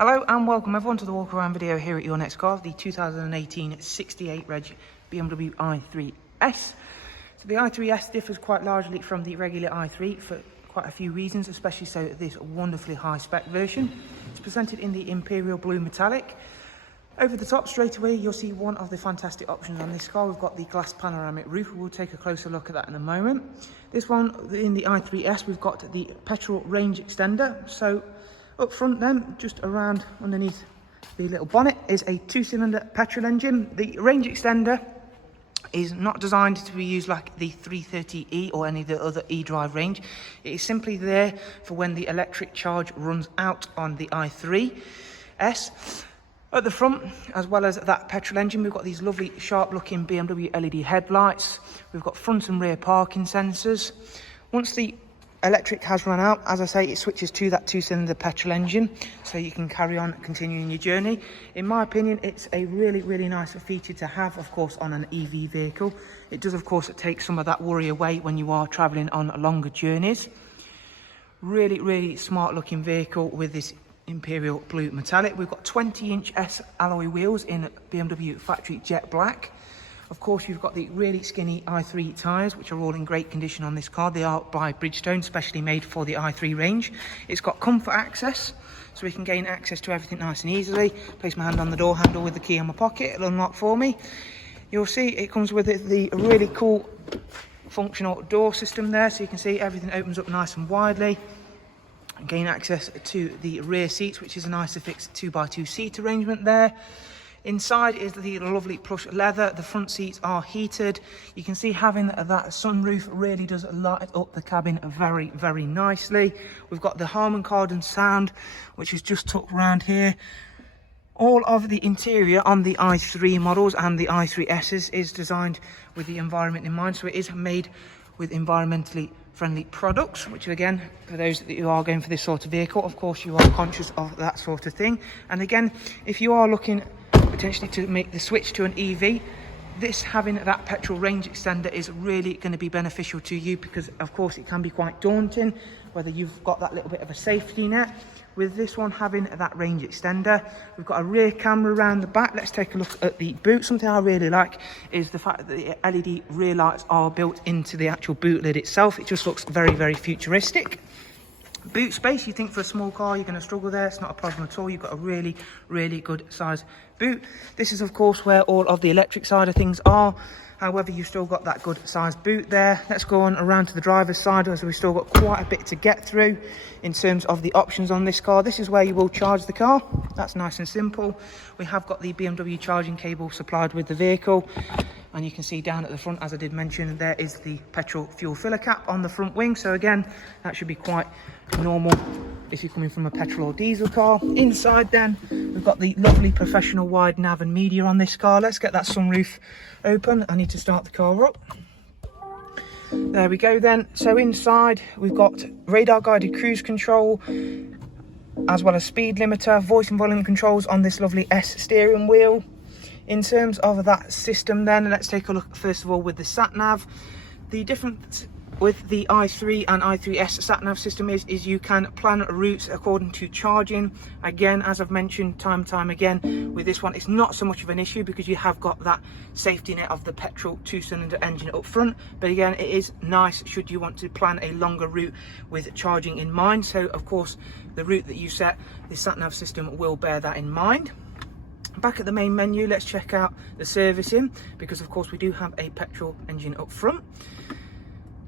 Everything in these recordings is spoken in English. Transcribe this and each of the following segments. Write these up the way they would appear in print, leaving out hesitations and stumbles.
Hello and welcome everyone to the walk around video here at Your Next Car, the 2018 68 reg BMW i3S. So the i3S differs quite largely from the regular i3 for quite a few reasons, especially so this wonderfully high spec version. It's presented in the Imperial Blue Metallic. Over the top straight away you'll see one of the fantastic options on this car. We've got the glass panoramic roof. We'll take a closer look at that in a moment. This one in the i3S we've got the petrol range extender. So up front then, just around underneath the little bonnet, is a 2-cylinder petrol engine. The range extender is not designed to be used like the 330e or any of the other e-drive range. It is simply there for when the electric charge runs out on the i3S. At the front, as well as that petrol engine, we've got these lovely sharp looking BMW LED headlights. We've got front and rear parking sensors. Once the electric has run out, as I say, it switches to that 2-cylinder petrol engine, so you can carry on continuing your journey. In my opinion, it's a really nice feature to have, of course, on an EV vehicle. It does, of course, take some of that worry away when you are traveling on longer journeys. Really smart looking vehicle with this Imperial Blue Metallic. We've got 20-inch S alloy wheels in BMW factory jet black. Of course, you've got the really skinny i3 tyres, which are all in great condition on this car. They are by Bridgestone, specially made for the i3 range. It's got comfort access, so we can gain access to everything nice and easily. Place my hand on the door handle with the key in my pocket, it'll unlock for me. You'll see it comes with the really cool functional door system there, so you can see everything opens up nice and widely. Gain access to the rear seats, which is a nice fixed 2x2 seat arrangement there. Inside is the lovely plush leather. The front seats are heated. You can see having that sunroof really does light up the cabin very nicely. We've got the Harman Kardon sound, which is just tucked around here. All of the interior on the i3 models and the i3Ss is designed with the environment in mind, so it is made with environmentally friendly products, which again, for those that you are going for this sort of vehicle, of course you are conscious of that sort of thing. And again, if you are looking potentially to make the switch to an EV, this having that petrol range extender is really going to be beneficial to you, because of course it can be quite daunting whether you've got that little bit of a safety net. With this one having that range extender, we've got a rear camera around the back. Let's take a look at the boot. Something I really like is the fact that the LED rear lights are built into the actual boot lid itself. It just looks very futuristic. Boot space, you think for a small car you're going to struggle there. It's not a problem at all. You've got a really good size boot. This is of course where all of the electric side of things are. However, you've still got that good size boot there. Let's go on around to the driver's side, as we've still got quite a bit to get through in terms of the options on this car. This is where you will charge the car. That's nice and simple. We have got the BMW charging cable supplied with the vehicle. And you can see down at the front, as I did mention, there is the petrol fuel filler cap on the front wing. So again, that should be quite normal if you're coming from a petrol or diesel car. Inside then, we've got the lovely professional wide nav and media on this car. Let's get that sunroof open. I need to start the car up. There we go then. So inside, we've got radar guided cruise control, as well as speed limiter, voice and volume controls on this lovely S steering wheel. In terms of that system then, let's take a look first of all with the sat-nav. The difference with the i3 and i3S sat-nav system is you can plan routes according to charging. Again, as I've mentioned time and time again, with this one it's not so much of an issue because you have got that safety net of the petrol 2-cylinder engine up front. But again, it is nice should you want to plan a longer route with charging in mind. So of course, the route that you set, the sat-nav system will bear that in mind. Back at the main menu, let's check out the servicing, because of course we do have a petrol engine up front.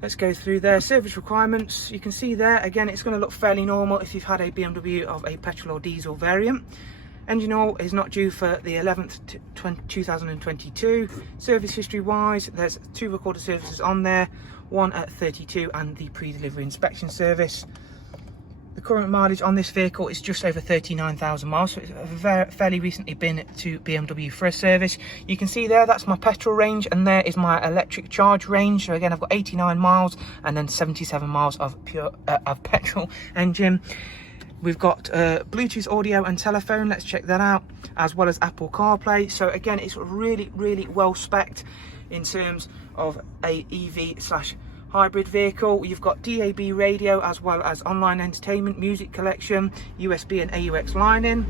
Let's go through their service requirements. You can see there, again, it's going to look fairly normal if you've had a BMW of a petrol or diesel variant. Engine oil is not due for the 11th 2022. Service history wise, there's 2 recorded services on there, one at 32 and the pre-delivery inspection service. The current mileage on this vehicle is just over 39,000 miles, so it's fairly recently been to BMW for a service. You can see there, that's my petrol range, and there is my electric charge range. So again, I've got 89 miles and then 77 miles of of petrol engine. We've got Bluetooth audio and telephone, let's check that out, as well as Apple CarPlay. So again, it's really well spec'd in terms of a EV/ hybrid vehicle. You've got DAB radio, as well as online entertainment, music collection, USB and AUX line in.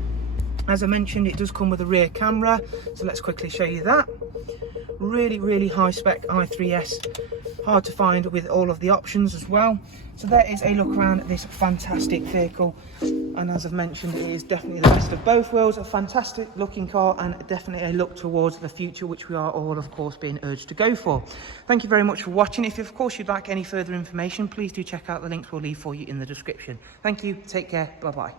As I mentioned, it does come with a rear camera, so let's quickly show you that. Really high spec i3S, hard to find with all of the options as well. So there is a look around at this fantastic vehicle, and as I've mentioned, it is definitely the best of both worlds. A fantastic looking car and definitely a look towards the future, which we are all of course being urged to go for. Thank you very much for watching. If of course you'd like any further information, please do check out the links we'll leave for you in the description. Thank you, take care, bye bye.